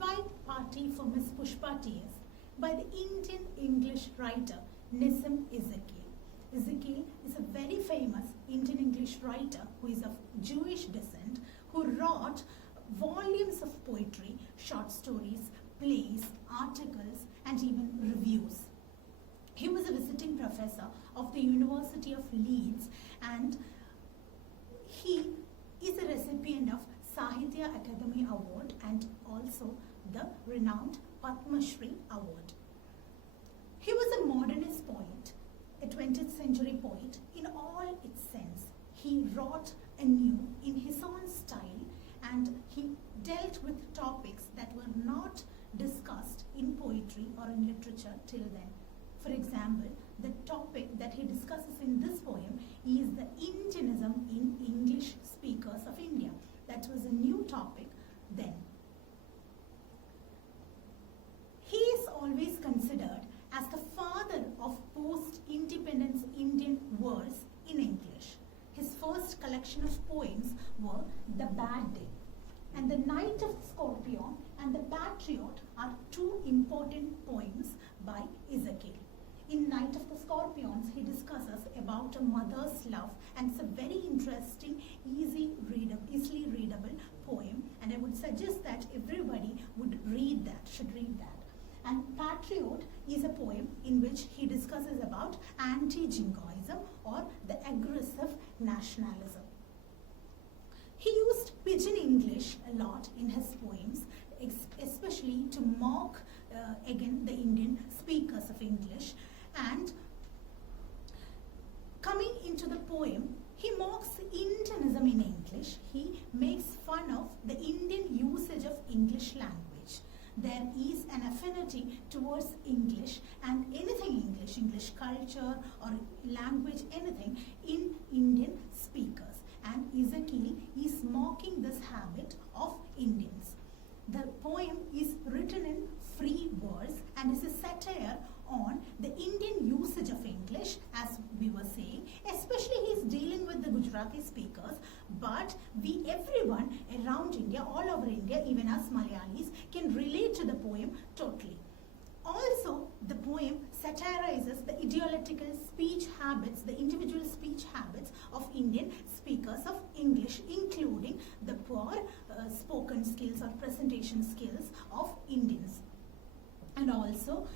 Goodbye Party for Miss Pushpa T.S. by the Indian English writer Nissim Ezekiel. Ezekiel is a very famous Indian English writer who is of Jewish descent, who wrote volumes of poetry, short stories, plays, articles, and even reviews. He was a visiting professor of the University of Leeds, and he is a recipient of Sahitya Akademi Award and also the renowned Padma Shri Award. He was a modernist poet, a 20th century poet in all its sense. He wrote anew in his own style, and he dealt with topics that were not discussed in poetry or in literature till then. For example, the topic that he discusses in this poem is the Indianism in English speakers of India. That was a new topic then. He is always considered as the father of post-independence Indian verse in English. His first collection of poems were The Bad Day and The Night of the Scorpion and The Patriot are two important poems by Ezekiel. In Night of the Scorpions, he discusses about a mother's love, and it's a very interesting, easily readable poem, and I would suggest that everybody would read that, should read that. And Patriot is a poem in which he discusses about anti-jingoism or the aggressive nationalism. He used pidgin English a lot in his poems, especially to mock again the Indian speakers of English. And coming into the poem, he mocks Indianism in English. He makes fun of the Indian usage of English language. There is an affinity towards English and anything English, English culture or language, anything in Indian speakers. And Ezekiel is mocking this habit of Indians. The poem is written in free verse and is a satire on the Indian usage of English, as we were saying. Especially he is dealing with the Gujarati speakers, but everyone around India, all over India, even us Malayalis, can relate to the poem totally. Also, the poem satirizes the ideological speech habits, the individual speech habits of Indian speakers of English, including the poor spoken skills or presentation skills of Indians. And also,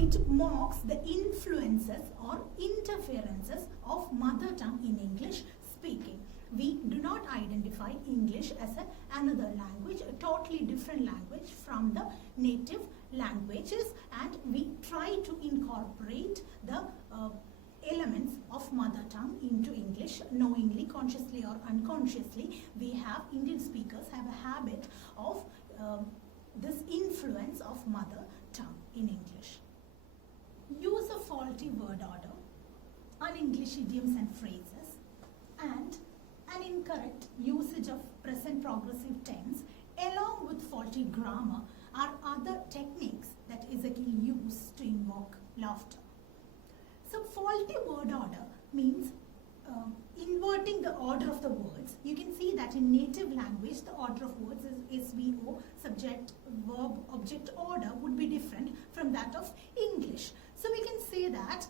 it mocks the influences or interferences of mother tongue in English speaking. We do not identify English as another language, a totally different language from the native languages, and we try to incorporate the elements of mother tongue into English knowingly, consciously or unconsciously. Indian speakers have a habit of this influence of mother tongue in English. Use of faulty word order, un-English idioms and phrases, and an incorrect usage of present progressive tense along with faulty grammar are other techniques that Ezekiel used to invoke laughter. So faulty word order means inverting the order of the words. You can see that in native language the order of words is SVO, subject, verb, object order would be different from that of English. So we can say that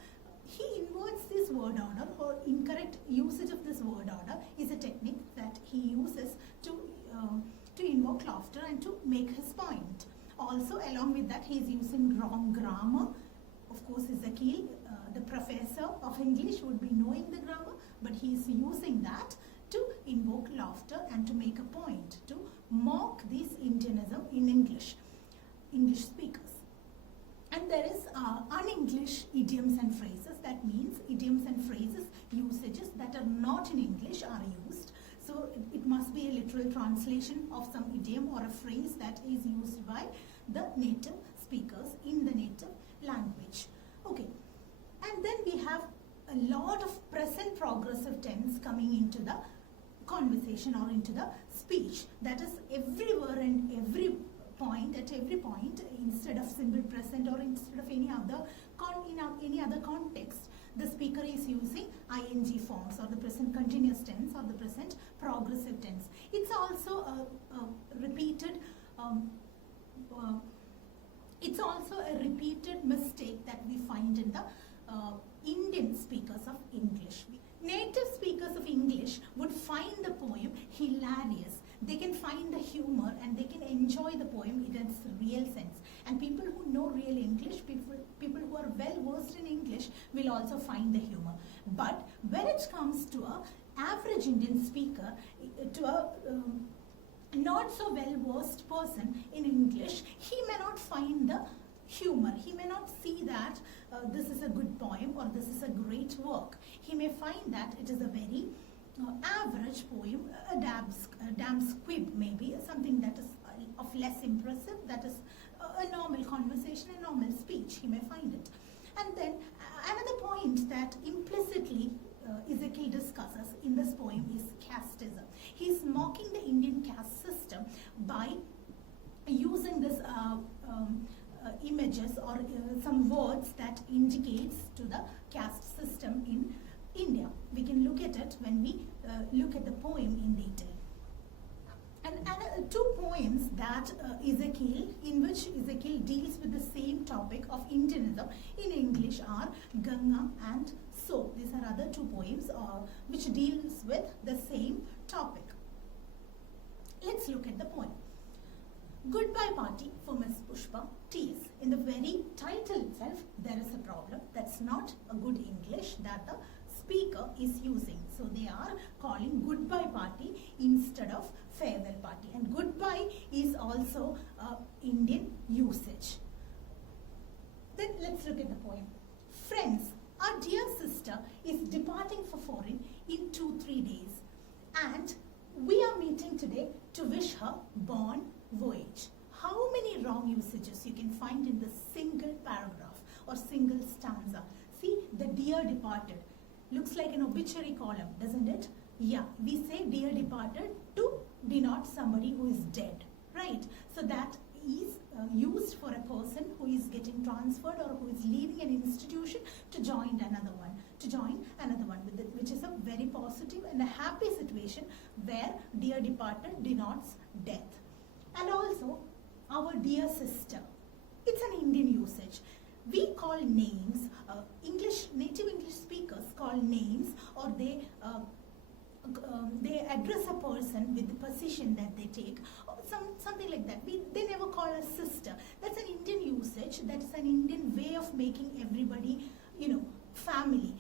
he inverts this word order, or incorrect usage of this word order is a technique that he uses to invoke laughter and to make his point. Also, along with that, he is using wrong grammar. Of course, Ezekiel, the professor of English, would be knowing the grammar, but he is using that to invoke laughter and to make a point, to mock this Indianism in English speakers. And there is un-English idioms and phrases. That means idioms and phrases, usages that are not in English are used. So it must be a literal translation of some idiom or a phrase that is used by the native speakers in the native language. Okay, and then we have a lot of present progressive tense coming into the conversation or into the speech. That is everywhere and every point, at every point, instead of simple present or instead of any other context, the speaker is using ing forms or the present continuous tense or the present progressive tense. It's also a repeated it's also a repeated mistake that we find in the Indian speakers of English. Native speakers of English would find the poem hilarious. They can find the humor and they can enjoy the poem in its real sense. And people who know real English, people who are well versed in English will also find the humor. But when it comes to a average Indian speaker, to a not so well versed person in English, he may not find the humor. He may not see that this is a good poem or this is a great work. He may find that it is a very average poem, a damn squib maybe, something that is of less impressive, that is a normal conversation, a normal speech. He may find it. And then another point that implicitly Ezekiel discusses in this poem is casteism. He's mocking the Indian caste system by using this images or some words that indicates to the caste system in India. We can look at it when we look at the poem in detail. And two poems that in which Ezekiel deals with the same topic of Indianism in English are Ganga and So. These are other two poems which deals with the same topic. Let's look at the poem. Goodbye Party for Miss Pushpa Tease. In the very title itself, there is a problem. That's not a good English that the speaker is using. So they are calling goodbye party instead of farewell party. And goodbye is also Indian usage. Then let's look at the poem. Friends, our dear sister is departing for foreign in 2-3 days. And we are meeting today to wish her bon voyage. How many wrong usages you can find in this single paragraph or single stanza? See, the dear departed. Looks like an obituary column, doesn't it? Yeah, we say dear departed to denote somebody who is dead, right? So that is used for a person who is getting transferred or who is leaving an institution to join another one, which is a very positive and a happy situation where dear departed denotes death. And also, our dear sister. It's an Indian usage. We call names, native English speakers call names, or they address a person with the position that they take, or something like that. They never call us sister. That's an Indian usage. That's an Indian way of making everybody, family.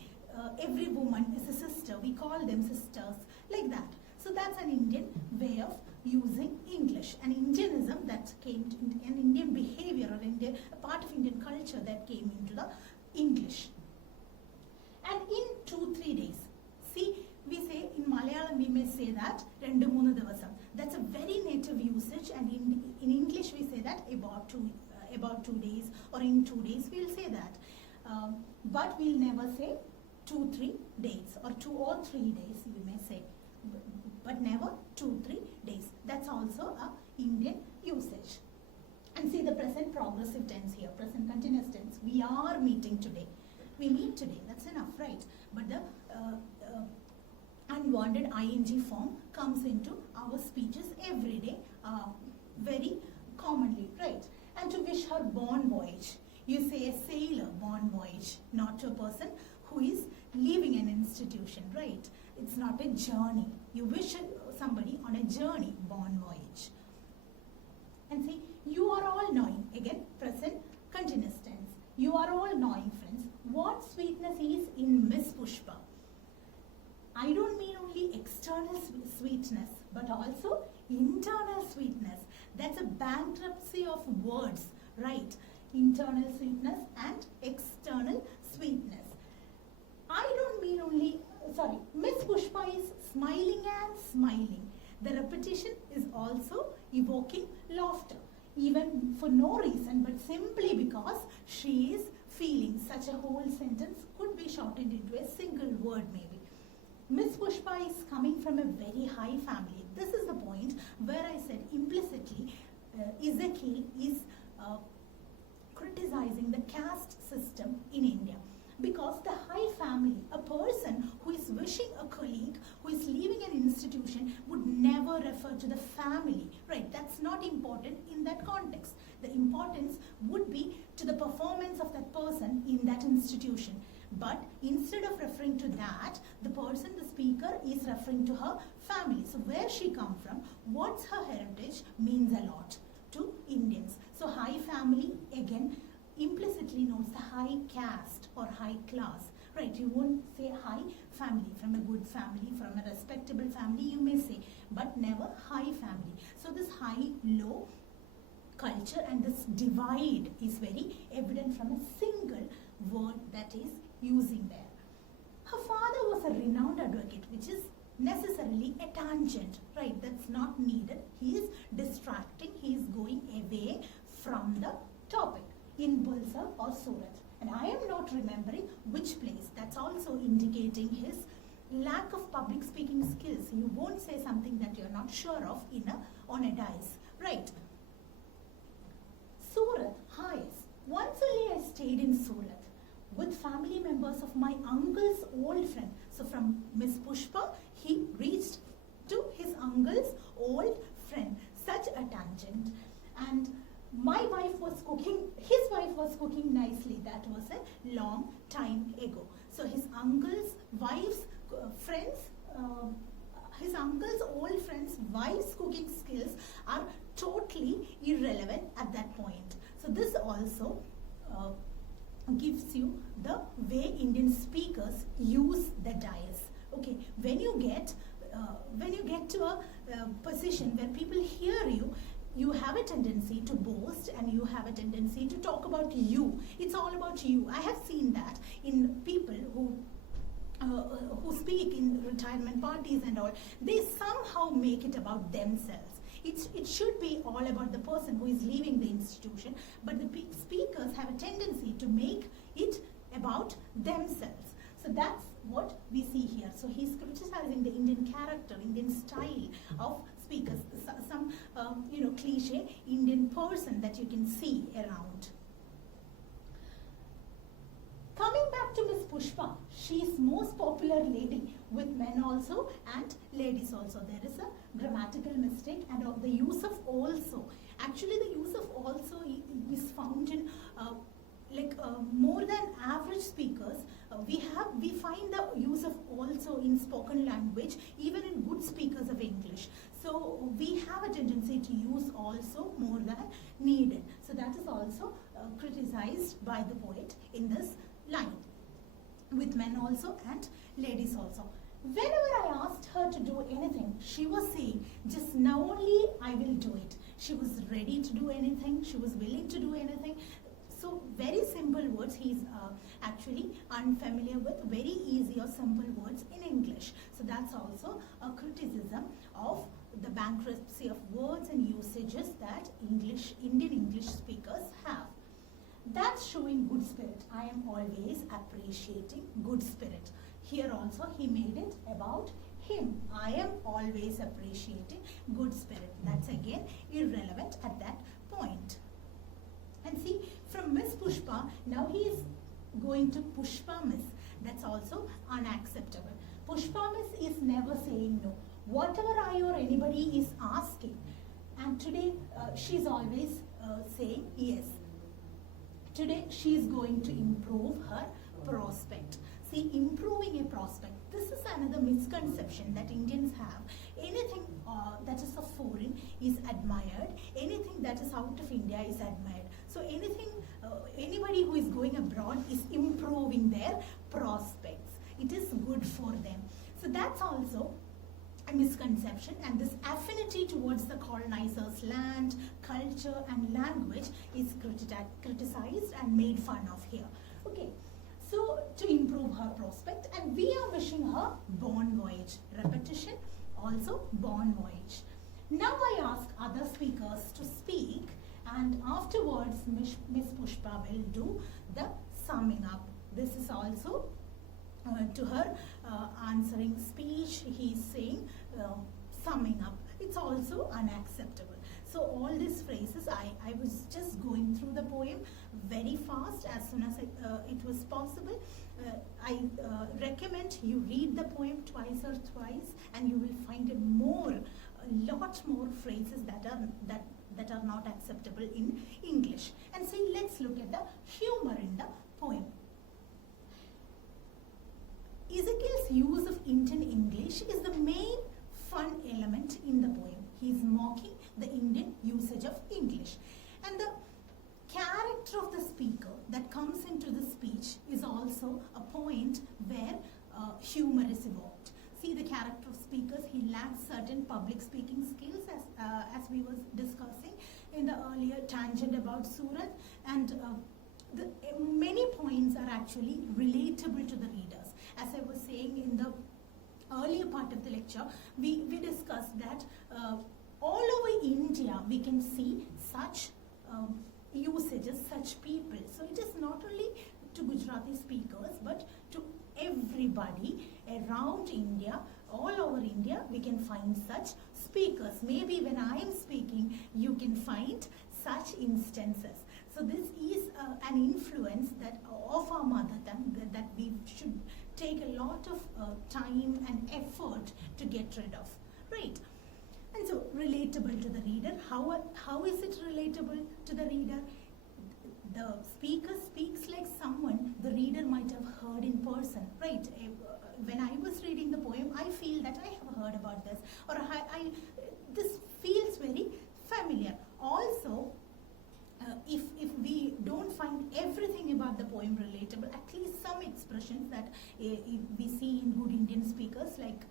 Every woman is a sister. We call them sisters, like that. So that's an Indian way of using English, an Indianism that came to an Indian behavior or a part of Indian culture that came into the English. And in 2-3 days, see, we say in Malayalam we may say that 2-3 ദിവസം. That's a very native usage, and in English we say that about 2 days, or in 2 days we'll say that. But we'll never say 2-3 days or 2 or 3 days, we may say. But never 2-3 days. That's also a Indian usage. And see the present progressive tense here, present continuous tense. We are meeting today. We meet today. That's enough, right? But the unwanted ing form comes into our speeches every day, very commonly, right? And to wish her bon voyage. You say a sailor, bon voyage, not to a person who is leaving an institution, right? It's not a journey. You wish somebody on a journey, bon voyage. And see, you are all knowing, again, present continuous tense. You are all knowing, friends, what sweetness is in Miss Pushpa. I don't mean only external sweetness, but also internal sweetness. That's a bankruptcy of words, right? Internal sweetness and external sweetness. I don't mean only, Miss Pushpa is smiling and smiling. The repetition is also evoking laughter, even for no reason, but simply because she is feeling. Such a whole sentence could be shortened into a single word maybe. Miss Pushpa is coming from a very high family. This is the point where I said implicitly Ezekiel is criticizing the caste system in India. Because the high family, a person who is wishing a colleague who is leaving an institution would never refer to the family, right? That's not important in that context. importance would be to the performance of that person in that institution. But instead of referring to that, the person, the speaker, is referring to her family. So where she come from, what's her heritage, means a lot to Indians. So high family, again, implicitly notes the high caste or high class. Right, you won't say high family, from a good family, from a respectable family, you may say, but never high family. So this high-low culture and this divide is very evident from a single word that is using there. Her father was a renowned advocate, which is necessarily a tangent, right? That's not needed. He is distracting, he is going away from the topic in Bulsar or Surat. And I am not remembering which place. That's also indicating his lack of public speaking skills. You won't say something that you're not sure of on a dais, right? Surat, highest. Once only I stayed in Surat with family members of my uncle's old friend. So from Miss Pushpa, he reached to his uncle's old friend. Such a tangent. And my wife was cooking, his wife was cooking nicely. That was a long time ago. So his uncle's wife's friends, his uncle's old friends' wife's cooking skills are totally irrelevant at that point. So this also gives you the way Indian speakers use the dais. Okay, when you get to a position where people hear you, you have a tendency to boast and you have a tendency to talk about you. It's all about you. I have seen that in people who speak in retirement parties and all. They somehow make it about themselves. It should be all about the person who is leaving the institution, but the speakers have a tendency to make it about themselves. So that's what we see here. So he's criticizing the Indian character, Indian style of speakers, some cliche Indian person that you can see around. Coming back to Miss Pushpa, she is most popular lady with men also and ladies also. There is a grammatical mistake and of the use of also. Actually, the use of also is found in more than average speakers. We find the use of also in spoken language, even in good speakers of English. So we have a tendency to use also more than needed. So that is also criticized by the poet in this line, with men also and ladies also. Whenever I asked her to do anything, she was saying, just now only I will do it. She was ready to do anything, she was willing to do anything. So very simple words, he is actually unfamiliar with very easy or simple words in English. So that's also a criticism of the bankruptcy of words and usages that Indian English speakers have. That's showing good spirit. I am always appreciating good spirit. Here also he made it about him. I am always appreciating good spirit. That's again irrelevant at that point. And see, from Miss Pushpa, now he is going to Pushpa Miss. That's also unacceptable. Pushpa Miss is never saying no. Whatever I or anybody is asking, and today she's always saying yes. Today she is going to improve her prospect. See, improving a prospect. This is another misconception that Indians have. Anything that is of foreign is admired. Anything that is out of India is admired. So anything, anybody who is going abroad is improving their prospects. It is good for them. So that's also a misconception, and this affinity towards the colonizer's land, culture and language is criticized and made fun of here. Okay, so to improve her prospect, and we are wishing her bon voyage. Repetition, also bon voyage. Now I ask other speakers to speak, and afterwards Miss Pushpa will do the summing up. This is also to her answering speech. He is saying summing up. It's also unacceptable. So all these phrases, I was just going through the poem very fast as soon as it was possible. I recommend you read the poem twice or thrice, and you will find a lot more phrases that are not acceptable in English. that comes into the speech is also a point where humor is evoked. See the character of speakers, he lacks certain public speaking skills as we was discussing in the earlier tangent about Surat, and many points are actually relatable to the readers. As I was saying in the earlier part of the lecture, we discussed that all over India we can see such usages, such people. So it is not only to Gujarati speakers but to everybody around India, all over India we can find such speakers. Maybe when I am speaking you can find such instances. So this is an influence that of our mother tongue that we should take a lot of time and effort to get rid of, right? And so relatable to the reader. How is it relatable to the reader? The speaker speaks like someone the reader might have heard in person, right? When I was reading the poem, I feel that I have heard about this, or this feels very familiar. Also, if we don't find everything about the poem relatable, at least some expressions that we see in good Indian speakers, like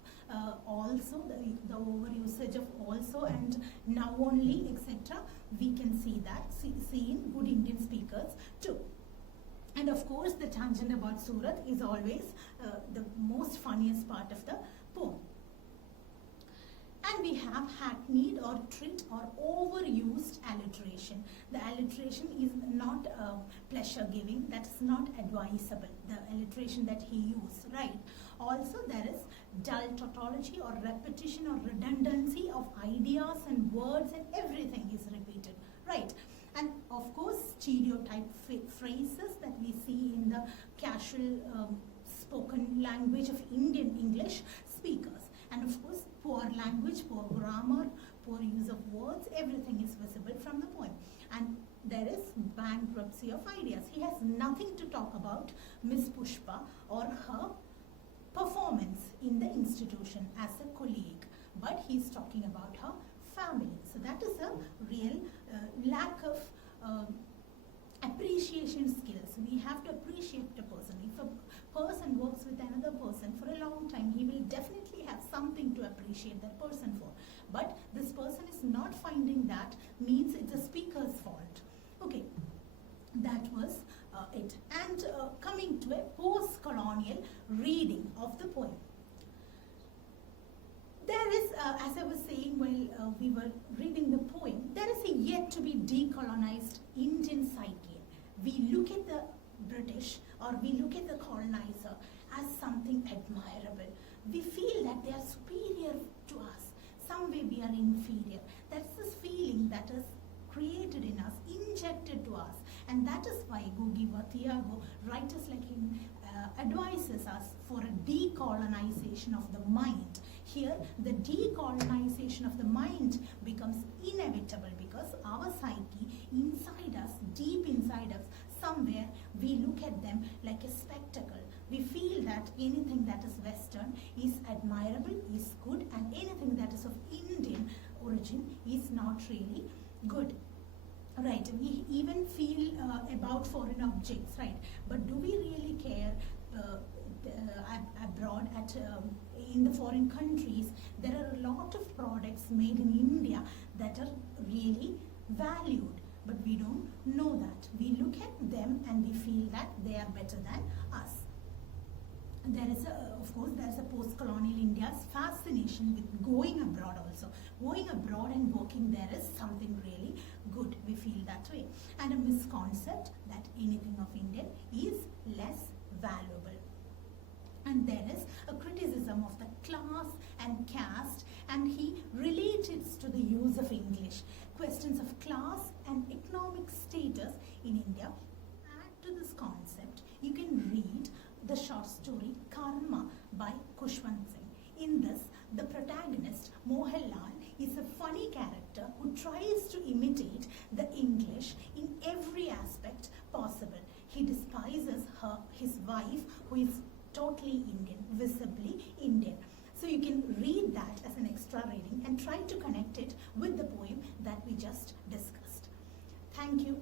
also the overusage of also and now only, etc. We can see that, see in good Indian speakers too. And of course, the tangent about Surat is always the most funniest part of the poem. And we have hackneyed or trite or overused alliteration. The alliteration is not pleasure giving, that is not advisable, the alliteration that he used, right? Also there is dull tautology or repetition or redundancy of ideas and words, and everything is repeated, right? And of course stereotype phrases that we see in the casual spoken language of Indian English speakers. And of course poor language, poor grammar, poor use of words, everything is visible from the poem. And there is bankruptcy of ideas. He has nothing to talk about Miss Pushpa or her performance in the institution as a colleague, but he's talking about her family. So that is a real lack of appreciation skills. We have to appreciate a person. If a person works with another person for a long time, he will definitely have something to appreciate that person for. But this person is not finding that, means it's the speaker's fault. Okay, that was it. And coming to a post-colonial reading of the poem. There is, as I was saying while we were reading the poem, there is a yet to be decolonized Indian psyche. We look at the British or we look at the colonizer as something admirable. We feel that they are superior to us. Some way we are inferior. That's this feeling that is created in us, injected to us. And that is why Gugi Thiago, writers like him, advises us for a decolonization of the mind. Here, the decolonization of the mind becomes inevitable because our psyche, inside us, deep inside us, somewhere we look at them like a spectacle. We feel that anything that is Western is admirable, is good, and anything that is of Indian origin is not really good. Right, we even feel about foreign objects, right? But do we really care abroad in the foreign countries? There are a lot of products made in India that are really valued, but we don't know that. We look at them and we feel that they are better than us. There is of course, there is a post-colonial India's fascination with going abroad also. Going abroad and working there is something really good. We feel that way. And a misconcept that anything of Indian is less valuable. And there is a criticism of the class and caste, and he relates it to the use of English. Questions of class and economic status in India. Add to this concept, you can read the short story Karma by Khushwant Singh. In this, the protagonist, Mohanlal, is a funny character who tries to imitate the English in every aspect possible. He despises his wife, who is totally Indian, visibly Indian. So you can read that as an extra reading and try to connect it with the poem that we just discussed. Thank you.